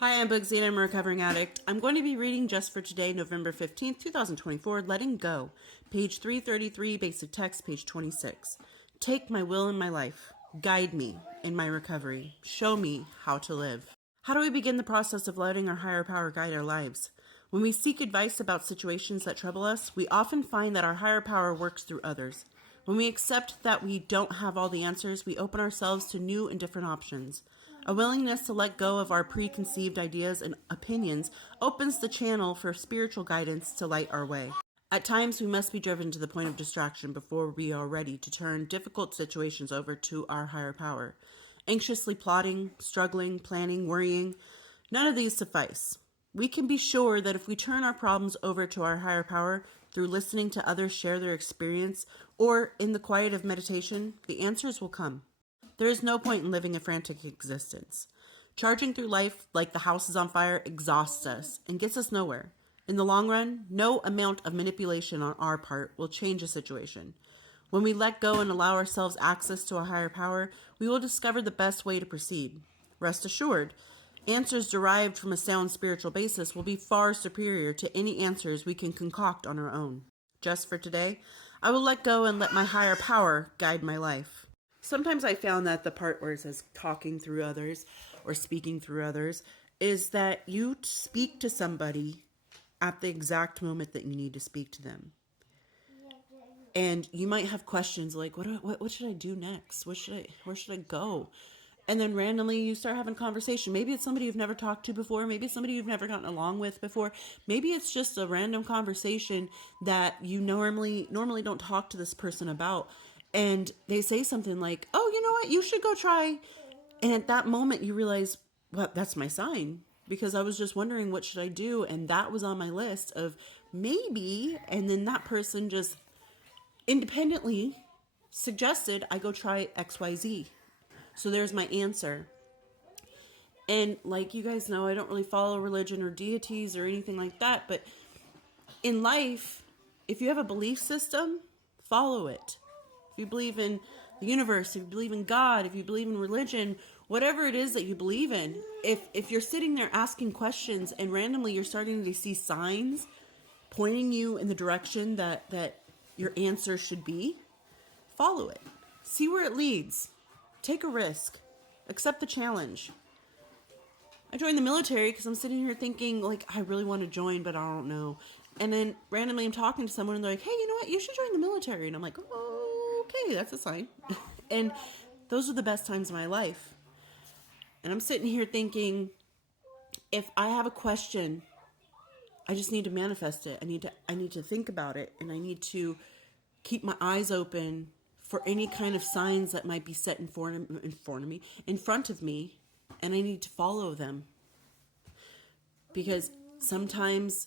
Hi, I'm Bugsy and I'm a recovering addict. I'm going to be reading just for today, November 15th, 2024, Letting Go, page 333, basic text, page 26. Take my will in my life. Guide me in my recovery. Show me how to live. How do we begin the process of letting our higher power guide our lives? When we seek advice about situations that trouble us, we often find that our higher power works through others. When we accept that we don't have all the answers, we open ourselves to new and different options. A willingness to let go of our preconceived ideas and opinions opens the channel for spiritual guidance to light our way. At times, we must be driven to the point of distraction before we are ready to turn difficult situations over to our higher power. Anxiously plotting, struggling, planning, worrying, none of these suffice. We can be sure that if we turn our problems over to our higher power through listening to others share their experience or in the quiet of meditation, the answers will come. There is no point in living a frantic existence. Charging through life like the house is on fire exhausts us and gets us nowhere. In the long run, no amount of manipulation on our part will change a situation. When we let go and allow ourselves access to a higher power, we will discover the best way to proceed. Rest assured, answers derived from a sound spiritual basis will be far superior to any answers we can concoct on our own. Just for today, I will let go and let my higher power guide my life. Sometimes I found that the part where it says talking through others or speaking through others is that you speak to somebody at the exact moment that you need to speak to them. And you might have questions like, what should I do next? Where should I go? And then randomly you start having a conversation. Maybe it's somebody you've never talked to before. Maybe it's somebody you've never gotten along with before. Maybe it's just a random conversation that you normally don't talk to this person about. And they say something like, oh, you know what? You should go try. And at that moment you realize, well, that's my sign. Because I was just wondering what should I do. And that was on my list of maybe. And then that person just independently suggested I go try XYZ. So there's my answer. And like you guys know, I don't really follow religion or deities or anything like that. But in life, if you have a belief system, follow it. If you believe in the universe, if you believe in God, if you believe in religion, whatever it is that you believe in, if you're sitting there asking questions and randomly you're starting to see signs pointing you in the direction that your answer should be, follow it. See where it leads. Take a risk. Accept the challenge. I joined the military because I'm sitting here thinking, like, I really want to join, but I don't know. And then randomly I'm talking to someone and they're like, hey, you know what? You should join the military. And I'm like, oh, okay, that's a sign. And those are the best times of my life. And I'm sitting here thinking, if I have a question, I just need to manifest it. I need to think about it, and I need to keep my eyes open for any kind of signs that might be set in front of me, and I need to follow them. Because sometimes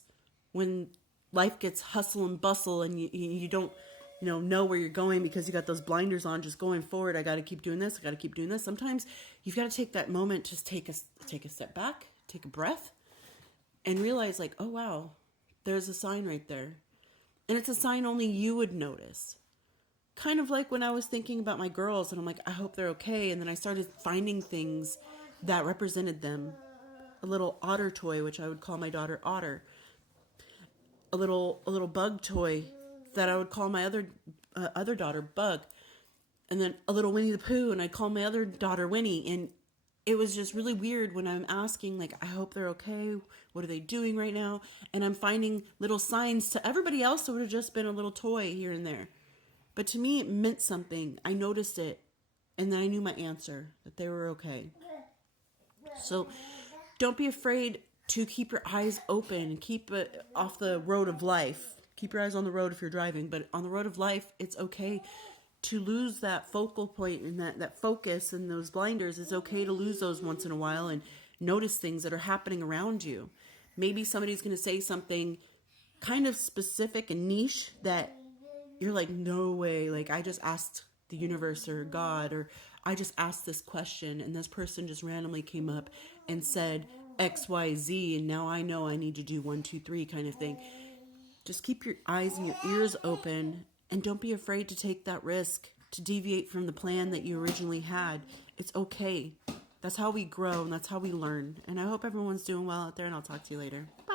when life gets hustle and bustle and you don't know where you're going because you got those blinders on, just going forward, I got to keep doing this, I got to keep doing this. Sometimes you've got to take that moment, just take a step back, take a breath, and realize like, oh wow, there's a sign right there. And it's a sign only you would notice. Kind of like when I was thinking about my girls and I'm like, I hope they're okay. And then I started finding things that represented them. A little otter toy, which I would call my daughter Otter. A little bug toy that I would call my other daughter Bug. And then a little Winnie the Pooh, and I'd call my other daughter Winnie. And it was just really weird when I'm asking, like, I hope they're okay. What are they doing right now? And I'm finding little signs. To everybody else, it would have just been a little toy here and there. But to me, it meant something. I noticed it. And then I knew my answer, that they were okay. So don't be afraid to keep your eyes open and keep it off the road of life. Keep your eyes on the road if you're driving. But on the road of life, it's okay to lose that focal point and that focus and those blinders. It's okay to lose those once in a while and notice things that are happening around you. Maybe somebody's going to say something kind of specific and niche that you're like, no way. Like, I just asked the universe or God, or I just asked this question and this person just randomly came up and said XYZ, and now I know I need to do 1, 2, 3 kind of thing. Just keep your eyes and your ears open, and don't be afraid to take that risk, to deviate from the plan that you originally had. It's okay. That's how we grow and that's how we learn. And I hope everyone's doing well out there, and I'll talk to you later. Bye.